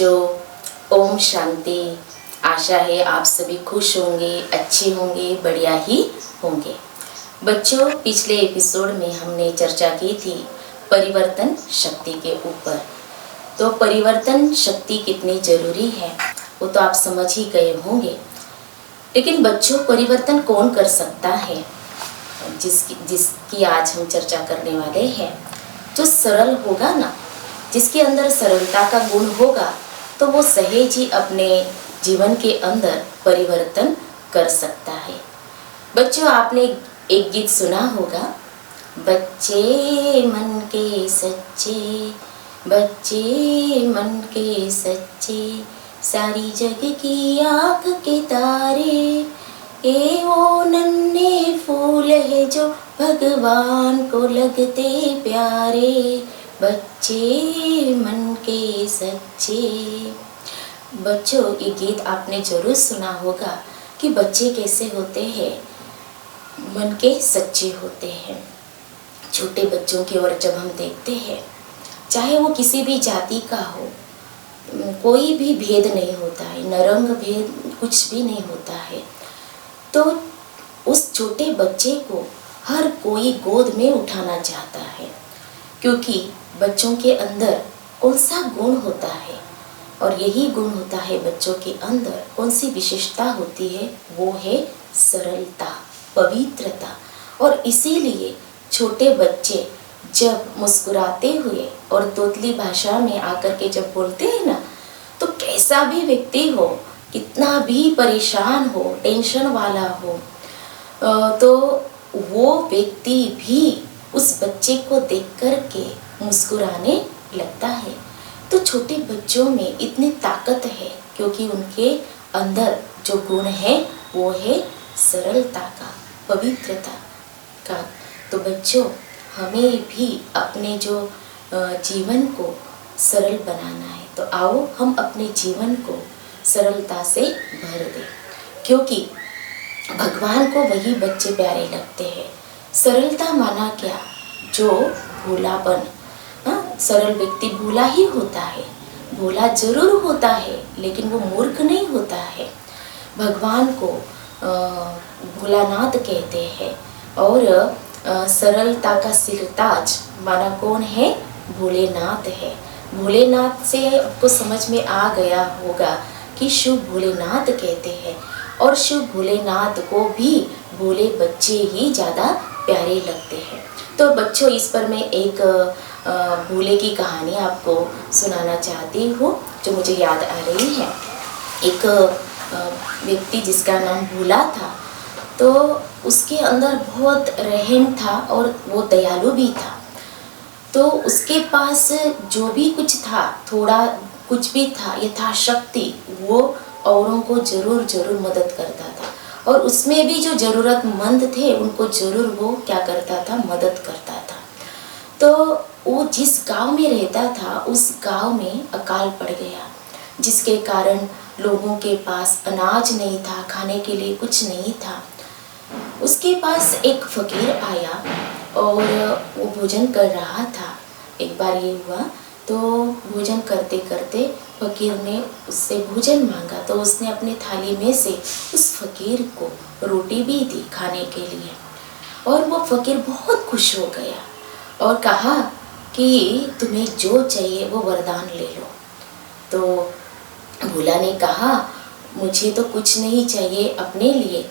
बच्चों, ओम शांति। आशा है आप सभी खुश होंगे, अच्छे होंगे, बढ़िया ही होंगे। बच्चों, पिछले एपिसोड में हमने चर्चा की थी परिवर्तन शक्ति के ऊपर। तो परिवर्तन शक्ति कितनी जरूरी है वो तो आप समझ ही गए होंगे। लेकिन बच्चों, परिवर्तन कौन कर सकता है जिसकी आज हम चर्चा करने वाले हैं। जो सरल होगा ना, जिसके अंदर सरलता का गुण होगा, तो वो सहज ही अपने जीवन के अंदर परिवर्तन कर सकता है। बच्चों, आपने एक गीत सुना होगा, बच्चे मन के सच्चे, बच्चे मन के सच्चे, सारी जग की आँख के तारे, ये वो नन्हे फूल है जो भगवान को लगते प्यारे, बच्चे मन के सच्चे। बच्चों, ये गीत आपने जरूर सुना होगा कि बच्चे कैसे होते हैं, मन के सच्चे होते हैं। छोटे बच्चों की ओर जब हम देखते हैं, चाहे वो किसी भी जाति का हो, कोई भी भेद नहीं होता है, न रंग भेद कुछ भी नहीं होता है, तो उस छोटे बच्चे को हर कोई गोद में उठाना चाहता है। क्योंकि बच्चों के अंदर कौन सा गुण होता है, और यही गुण होता है बच्चों के अंदर कौन सी विशेषता होती है, वो है सरलता, पवित्रता। और इसीलिए छोटे बच्चे जब मुस्कुराते हुए और तोतली भाषा में आकर के जब बोलते हैं ना, तो कैसा भी व्यक्ति हो, कितना भी परेशान हो, टेंशन वाला हो, तो वो व्यक्ति भी उस बच्चे को देख कर के मुस्कुराने लगता है। तो छोटे बच्चों में इतनी ताकत है क्योंकि उनके अंदर जो गुण है वो है सरलता का, पवित्रता का। तो बच्चों, हमें भी अपने जो जीवन को सरल बनाना है, तो आओ हम अपने जीवन को सरलता से भर दें, क्योंकि भगवान को वही बच्चे प्यारे लगते हैं। सरलता माना क्या, जो भोलापन। सरल व्यक्ति भोला ही होता है, भोला जरूर होता है लेकिन वो मूर्ख नहीं होता है। भगवान को भोलानाथ कहते हैं, और सरलता का सिरताज माना कौन है, भोलेनाथ है। भोलेनाथ से आपको समझ में आ गया होगा कि शिव भोलेनाथ कहते हैं, और शिव भोलेनाथ को भी भोले बच्चे ही ज़्यादा प्यारे लगते हैं। तो बच्चों, इस पर मैं एक भोले की कहानी आपको सुनाना चाहती हूँ जो मुझे याद आ रही है। एक व्यक्ति जिसका नाम भोला था, तो उसके अंदर बहुत रहम था और वो दयालु भी था। तो उसके पास जो भी कुछ था, थोड़ा कुछ भी था, यथाशक्ति वो औरों को जरूर जरूर मदद करता था, और उसमें भी जो ज़रूरतमंद थे उनको जरूर वो क्या करता था, मदद करता था। तो वो जिस गांव में रहता था, उस गांव में अकाल पड़ गया, जिसके कारण लोगों के पास अनाज नहीं था, खाने के लिए कुछ नहीं था। उसके पास एक फकीर आया और वो भोजन कर रहा था। एक बार ये हुआ, तो भोजन करते करते फकीर ने उससे भोजन मांगा, तो उसने अपने थाली में से उस फकीर को रोटी भी दी खाने के लिए। और वो फकीर बहुत खुश हो गया और कहा कि तुम्हें जो चाहिए वो वरदान ले लो। तो भोला ने कहा, मुझे तो कुछ नहीं चाहिए अपने लिए,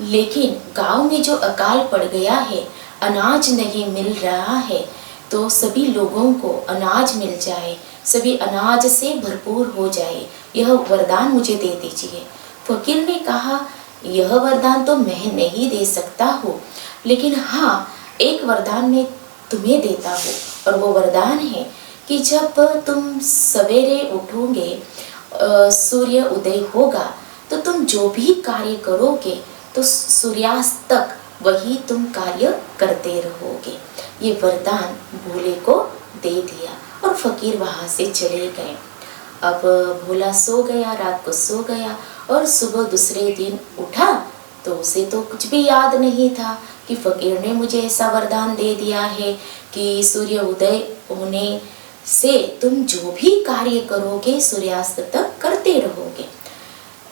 लेकिन गांव में जो अकाल पड़ गया है, अनाज नहीं मिल रहा है, तो सभी लोगों को अनाज मिल जाए, सभी अनाज से भरपूर हो जाए, यह वरदान मुझे दे दीजिए। फकीर ने कहा, यह वरदान तो मैं नहीं दे सकता हूँ, लेकिन हाँ, एक वरदान मैं तुम्हें देता हूँ, और वो वरदान है कि जब तुम सवेरे उठोगे, सूर्य उदय होगा, तो तुम जो भी कार्य करोगे तो सूर्यास्त तक वही तुम कार्य करते रहोगे। ये वरदान भोले को दे दिया और फकीर वहाँ से चले गए। अब भोला सो गया, रात को सो गया, और सुबह दूसरे दिन उठा तो उसे तो कुछ भी याद नहीं था कि फकीर ने मुझे ऐसा वरदान दे दिया है कि सूर्य उदय होने से तुम जो भी कार्य करोगे सूर्यास्त तक करते रहोगे।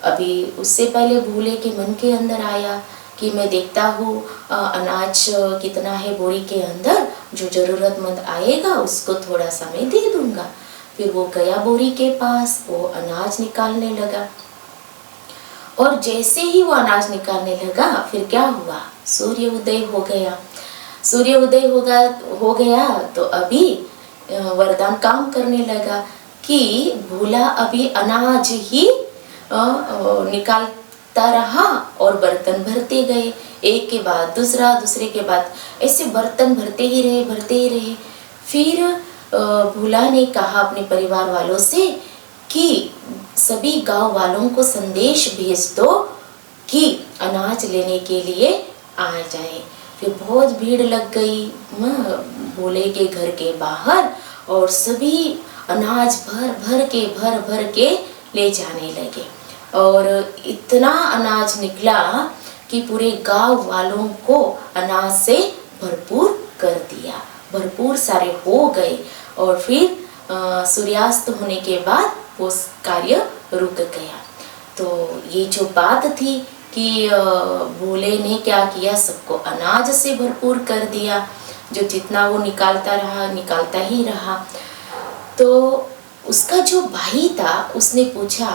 अभी उससे पहले भोले के मन के अंदर आया कि मैं देखता हूँ अनाज कितना है बोरी के अंदर, जो जरूरतमंद आएगा उसको थोड़ा सा मैं दे दूंगा। फिर वो गया बोरी के पास, वो अनाज निकालने लगा और जैसे ही वो अनाज निकालने लगा फिर क्या हुआ, सूर्य उदय हो गया। सूर्य उदय हो गया तो अभी वरदान काम करने लगा कि भोला अभी अनाज ही निकालता रहा और बर्तन भरते गए, एक के बाद दूसरा, दूसरे के बाद ऐसे बर्तन भरते ही रहे। फिर भोला ने कहा अपने परिवार वालों से कि सभी गांव वालों को संदेश भेज दो कि अनाज लेने के लिए आ जाए। फिर बहुत भीड़ लग गई भोले के घर के बाहर और सभी अनाज भर के ले जाने लगे और इतना अनाज निकला कि पूरे गांव वालों को अनाज से भरपूर कर दिया, भरपूर सारे हो गए। और फिर सूर्यास्त होने के बाद वो कार्य रुक गया। तो ये जो बात थी कि भोले ने क्या किया, सबको अनाज से भरपूर कर दिया, जो जितना वो निकालता ही रहा। तो उसका जो भाई था उसने पूछा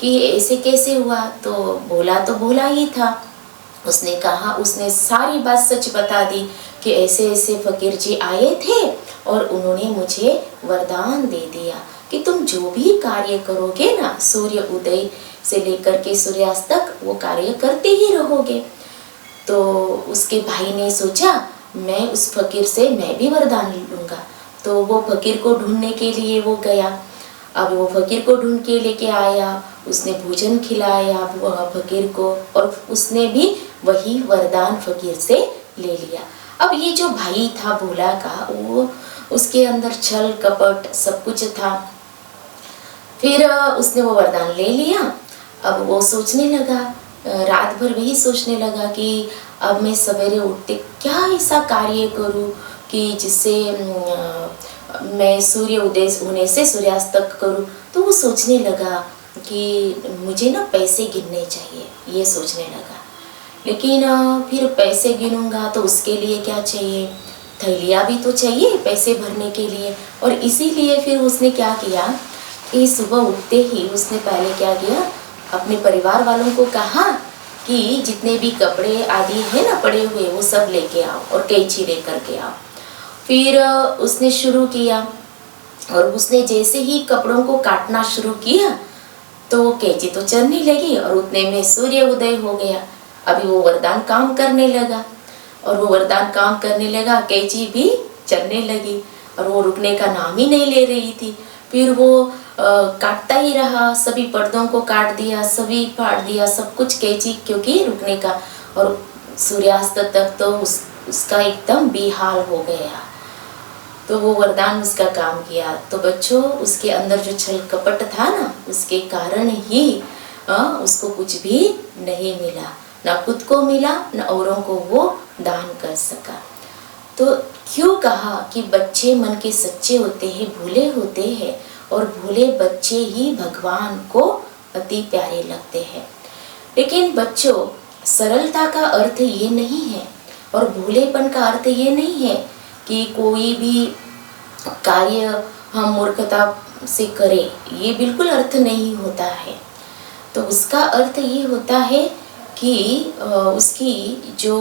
कि ऐसे कैसे हुआ, तो भोला ही था। उसने कहा, उसने सारी बात सच बता दी कि ऐसे ऐसे फकीर जी आए थे और उन्होंने मुझे वरदान दे दिया कि तुम जो भी कार्य करोगे ना, सूर्य उदय से लेकर के सूर्यास्त तक वो कार्य करते ही रहोगे। तो उसके भाई ने सोचा मैं उस फकीर से मैं भी वरदान लूंगा। तो वो फकीर को ढूंढने के लिए वो गया। अब वो फकीर को ढूंढ के लेके आया, उसने भोजन खिलाया फकीर को और उसने भी वही वरदान फकीर से ले लिया। अब ये जो भाई था भोला का, वो उसके अंदर छल कपट सब कुछ था। फिर उसने वो वरदान ले लिया। अब वो सोचने लगा, रात भर वही सोचने लगा कि अब मैं सवेरे उठते क्या ऐसा कार्य करूं कि जिससे मैं सूर्य उदय होने से सूर्यास्त तक करूं। तो वो सोचने लगा कि मुझे ना पैसे गिनने चाहिए, ये सोचने लगा। लेकिन फिर पैसे गिनूंगा तो उसके लिए क्या चाहिए, थैलियाँ भी तो चाहिए पैसे भरने के लिए। और इसीलिए फिर उसने क्या किया कि सुबह उठते ही उसने पहले क्या किया, अपने परिवार वालों को कहा कि जितने भी कपड़े आदि है ना पड़े हुए वो सब लेके आओ और कैंची लेकर के आओ। फिर उसने शुरू किया और उसने जैसे ही कपड़ों को काटना शुरू किया तो कैंची तो चलने लगी और उतने में सूर्य उदय हो गया। अभी वो वरदान काम करने लगा और वो वरदान काम करने लगा, कैंची भी चलने लगी और वो रुकने का नाम ही नहीं ले रही थी। फिर वो काटता ही रहा, सभी पर्दों को काट दिया, सभी फाड़ दिया, सब कुछ कैंची क्योंकि रुकने का। और सूर्यास्त तक तो उसका एकदम बेहाल हो गया। तो वो वरदान उसका काम किया। तो बच्चों, उसके अंदर जो छल कपट था ना, उसके कारण ही उसको कुछ भी नहीं मिला, ना खुद को मिला ना औरों को वो दान कर सका। तो क्यों कहा कि बच्चे मन के सच्चे होते हैं, भोले होते हैं और भोले बच्चे ही भगवान को अति प्यारे लगते हैं। लेकिन बच्चों, सरलता का अर्थ ये नहीं है और भोलेपन का अर्थ ये नहीं है कि कोई भी कार्य हम मूर्खता से करें, ये बिल्कुल अर्थ नहीं होता है। तो उसका अर्थ ये होता है कि उसकी जो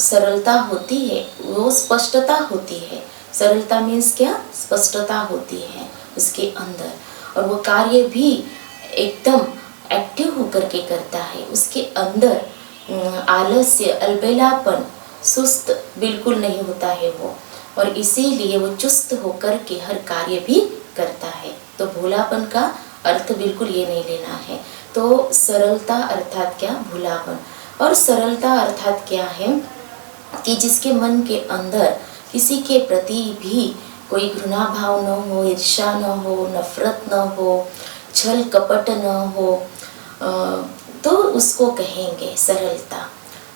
सरलता होती है वो स्पष्टता होती है। सरलता मीन्स क्या, स्पष्टता होती है उसके अंदर, और वो कार्य भी एकदम एक्टिव होकर के करता है। उसके अंदर आलस्य, अलबेलापन, सुस्त बिल्कुल नहीं होता है वो, और इसीलिए वो चुस्त होकर के हर कार्य भी करता है। तो भोलापन का अर्थ बिल्कुल ये नहीं लेना है। तो सरलता अर्थात क्या, भोलापन। और सरलता अर्थात क्या है कि जिसके मन के अंदर किसी के प्रति भी कोई घृणा भाव न हो, ईर्ष्या न हो, नफरत न हो, छल कपट न हो, तो उसको कहेंगे सरलता।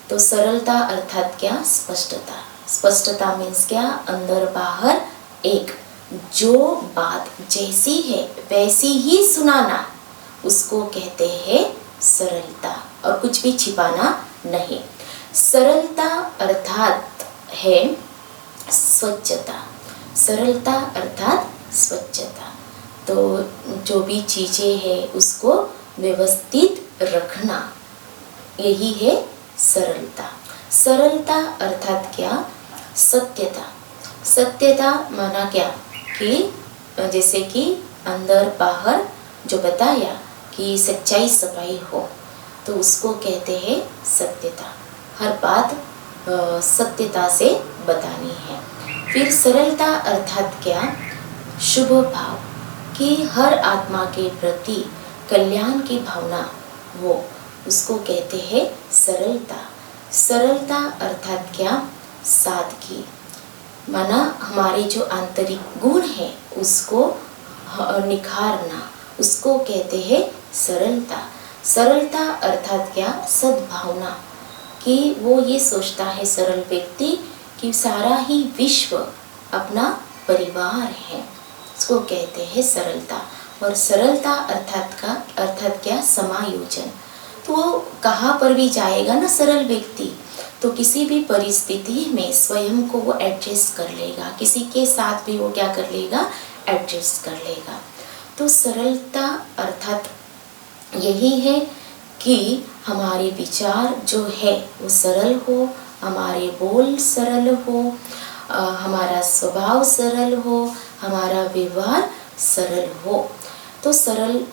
तो सरलता अर्थात क्या, स्पष्टता। स्पष्टता मीन्स क्या, अंदर बाहर एक, जो बात जैसी है वैसी ही सुनाना, उसको कहते हैं सरलता, और कुछ भी छिपाना नहीं। सरलता अर्थात है स्वच्छता, सरलता अर्थात स्वच्छता। तो जो भी चीज़ें हैं उसको व्यवस्थित रखना, यही है सरलता। सरलता अर्थात क्या? सत्यता। सत्यता माना क्या कि जैसे कि अंदर बाहर जो बताया कि सच्चाई सफाई हो, तो उसको कहते हैं सत्यता। हर बात सत्यता से बतानी है। फिर सरलता अर्थात क्या? शुभ भाव, कि हर आत्मा के प्रति कल्याण की भावना हो, उसको कहते हैं सरलता। सरलता अर्थात क्या? सादगी, माना हमारे जो आंतरिक गुण है उसको निखारना, उसको कहते हैं सरलता। सरलता अर्थात क्या? सद्भावना, कि वो ये सोचता है सरल व्यक्ति कि सारा ही विश्व अपना परिवार है, उसको कहते हैं सरलता। और सरलता अर्थात क्या? समायोजन। तो वो कहाँ पर भी जाएगा ना सरल व्यक्ति, तो किसी भी परिस्थिति में स्वयं को वो एडजस्ट कर लेगा, किसी के साथ भी वो क्या कर लेगा? एडजस्ट कर लेगा। तो सरलता अर्थात यही है कि हमारे विचार जो है वो सरल हो, हमारे बोल सरल हो, हमारा स्वभाव सरल हो, हमारा व्यवहार सरल हो। तो सरल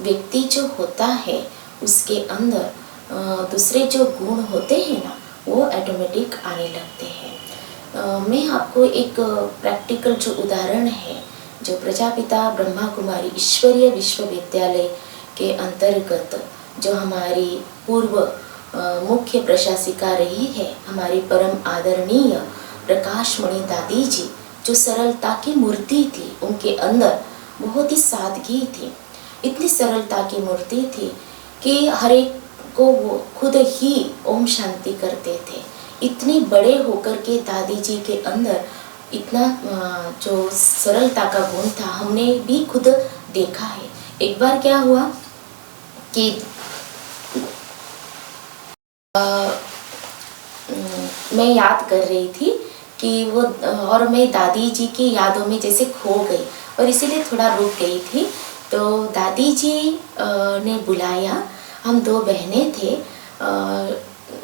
व्यक्ति जो होता है उसके अंदर दूसरे जो गुण होते हैं ना, वो ऑटोमेटिक आने लगते हैं। मैं आपको एक प्रैक्टिकल जो उदाहरण है, जो प्रजापिता ब्रह्मा कुमारी ईश्वरीय विश्वविद्यालय के अंतर्गत जो हमारी पूर्व मुख्य प्रशासिका रही है, हमारी परम आदरणीय प्रकाशमणि दादी जी, जो सरलता की मूर्ति थी, उनके अंदर बहुत ही सादगी थी, इतनी सरलता की मूर्ति थी कि हर एक को वो खुद ही ओम शांति करते थे। इतनी बड़े होकर के दादी जी के अंदर इतना जो सरलता का गुण था, हमने भी खुद देखा है। एक बार क्या हुआ कि मैं याद कर रही थी कि वो, और मैं दादी जी की यादों में जैसे खो गई और इसीलिए थोड़ा रुक गई थी। तो दादी जी ने बुलाया, हम दो बहनें थे,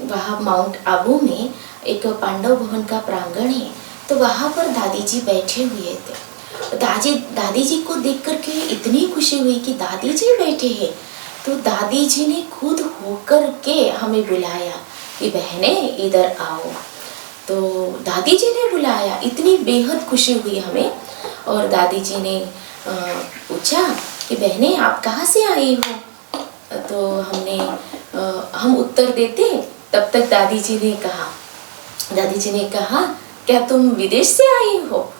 वहाँ माउंट आबू में एक पांडव भवन का प्रांगण है, तो वहाँ पर दादी जी बैठे हुए थे। दादी जी को देख करके इतनी खुशी हुई कि दादी जी बैठे हैं, तो दादी जी ने खुद होकर के हमें बुलाया कि बहने इधर आओ। तो दादी जी ने बुलाया, इतनी बेहद खुशी हुई हमें। और दादी जी ने पूछा कि बहने आप कहाँ से आई हो? तो हम उत्तर देते, तब तक दादी जी ने कहा क्या तुम विदेश से आई हो?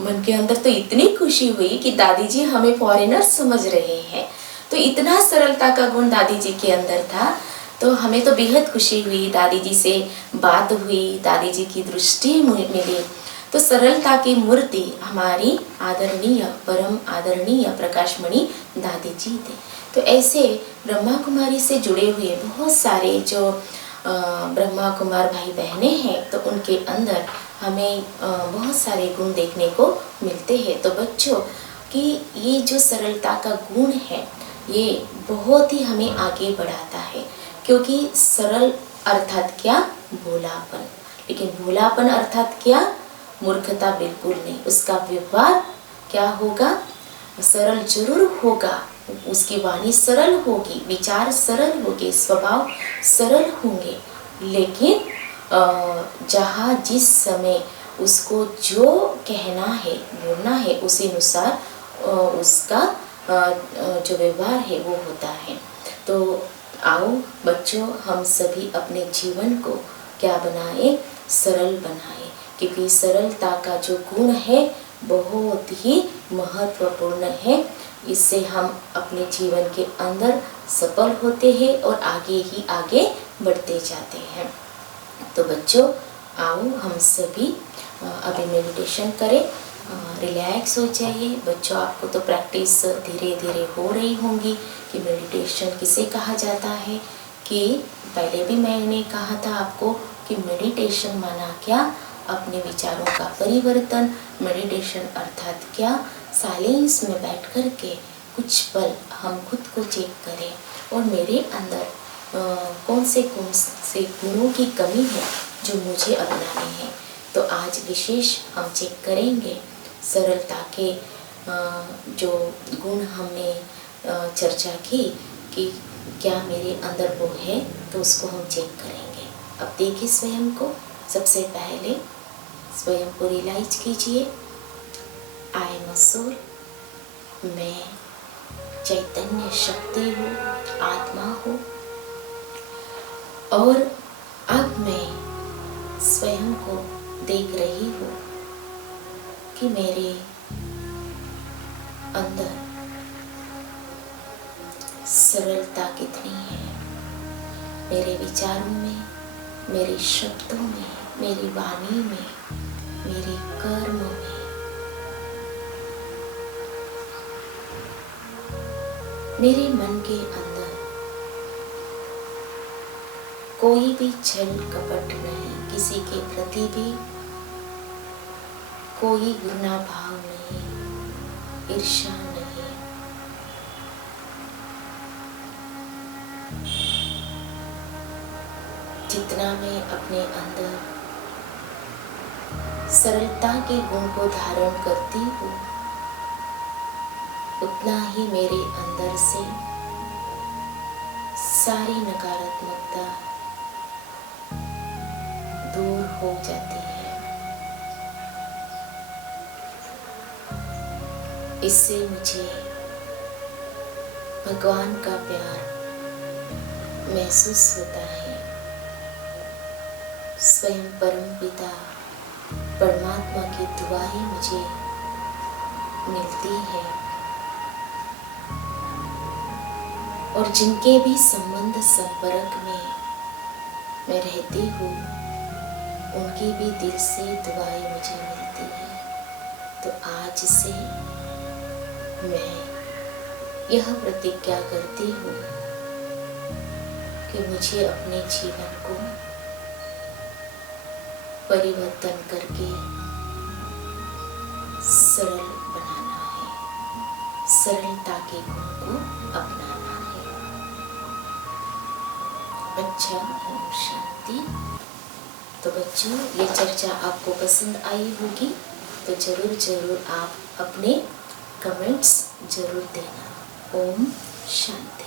मन के अंदर तो इतनी खुशी हुई कि दादी जी हमें फॉरेनर समझ रहे हैं। तो इतना सरलता का गुण दादी जी के अंदर था, तो हमें तो बेहद खुशी हुई। दादी जी से बात हुई, दादी जी की दृष्टि मिली। तो सरलता की मूर्ति हमारी आदरणीय परम आदरणीय प्रकाशमणि दादी जी थे। तो ऐसे ब्रह्मा कुमारी से जुड़े हुए बहुत सारे जो ब्रह्मा कुमार भाई बहनें हैं, तो उनके अंदर हमें बहुत सारे गुण देखने को मिलते हैं। तो बच्चों कि ये जो सरलता का गुण है, ये बहुत ही हमें आगे बढ़ाता है, क्योंकि सरल अर्थात क्या? भोलापन। लेकिन भोलापन अर्थात क्या? मूर्खता बिल्कुल नहीं। उसका व्यवहार क्या होगा? सरल जरूर होगा, उसकी वाणी सरल होगी, विचार सरल होंगे, स्वभाव सरल होंगे, लेकिन जहाँ जिस समय उसको जो कहना है, बोलना है, उसी अनुसार उसका जो व्यवहार है वो होता है। तो आओ बच्चों, हम सभी अपने जीवन को क्या बनाए? सरल बनाए, क्योंकि सरलता का जो गुण है बहुत ही महत्वपूर्ण है। इससे हम अपने जीवन के अंदर सफल होते हैं और आगे ही आगे बढ़ते जाते हैं। तो बच्चों आओ हम सभी अभी मेडिटेशन करें। रिलैक्स हो जाइए। बच्चों, आपको तो प्रैक्टिस धीरे धीरे हो रही होंगी कि मेडिटेशन किसे कहा जाता है। कि पहले भी मैंने कहा था आपको कि मेडिटेशन माना क्या, अपने विचारों का परिवर्तन। मेडिटेशन अर्थात क्या, साइलेंस में बैठ कर के कुछ पल हम खुद को चेक करें और मेरे अंदर कौन से गुणों की कमी है जो मुझे अपनाने हैं। तो आज विशेष हम चेक करेंगे सरलता के जो गुण हमने चर्चा की कि क्या मेरे अंदर वो है, तो उसको हम चेक करेंगे। अब देखिए स्वयं को। सबसे पहले स्वयं को रियलाइज कीजिए, आई एम अ सोल, मैं चैतन्य शक्ति हूँ, आत्मा हूँ। और अब मैं स्वयं को देख रही हूँ कि मेरे अंदर सरलता कितनी है, मेरे विचारों में, मेरे शब्दों में, मेरी वाणी में, मेरे कर्म में। मेरे मन के अंदर कोई भी छल कपट नहीं, किसी के प्रति भी कोई घृणा भाव नहीं, ईर्ष्या नहीं। जितना मैं अपने अंदर सरलता के गुण को धारण करती हूँ, उतना ही मेरे अंदर से सारी नकारात्मकता दूर हो जाती है। इससे मुझे भगवान का प्यार महसूस होता है। स्वयं परम पिता परमात्मा की दुआएं मुझे मिलती है। और जिनके भी संबंध संपर्क में मैं रहती हूँ, उनकी भी दिल से दुआएं मुझे मिलती है। तो आज से मैं यह प्रतिज्ञा करती हूँ कि मुझे अपने जीवन को परिवर्तन करके सरल बनाना है, सरलता के गुण को अपनाना है। अच्छा, ओम शांति। तो बच्चों, ये चर्चा आपको पसंद आई होगी, तो जरूर आप अपने कमेंट्स जरूर देना। ओम शांति।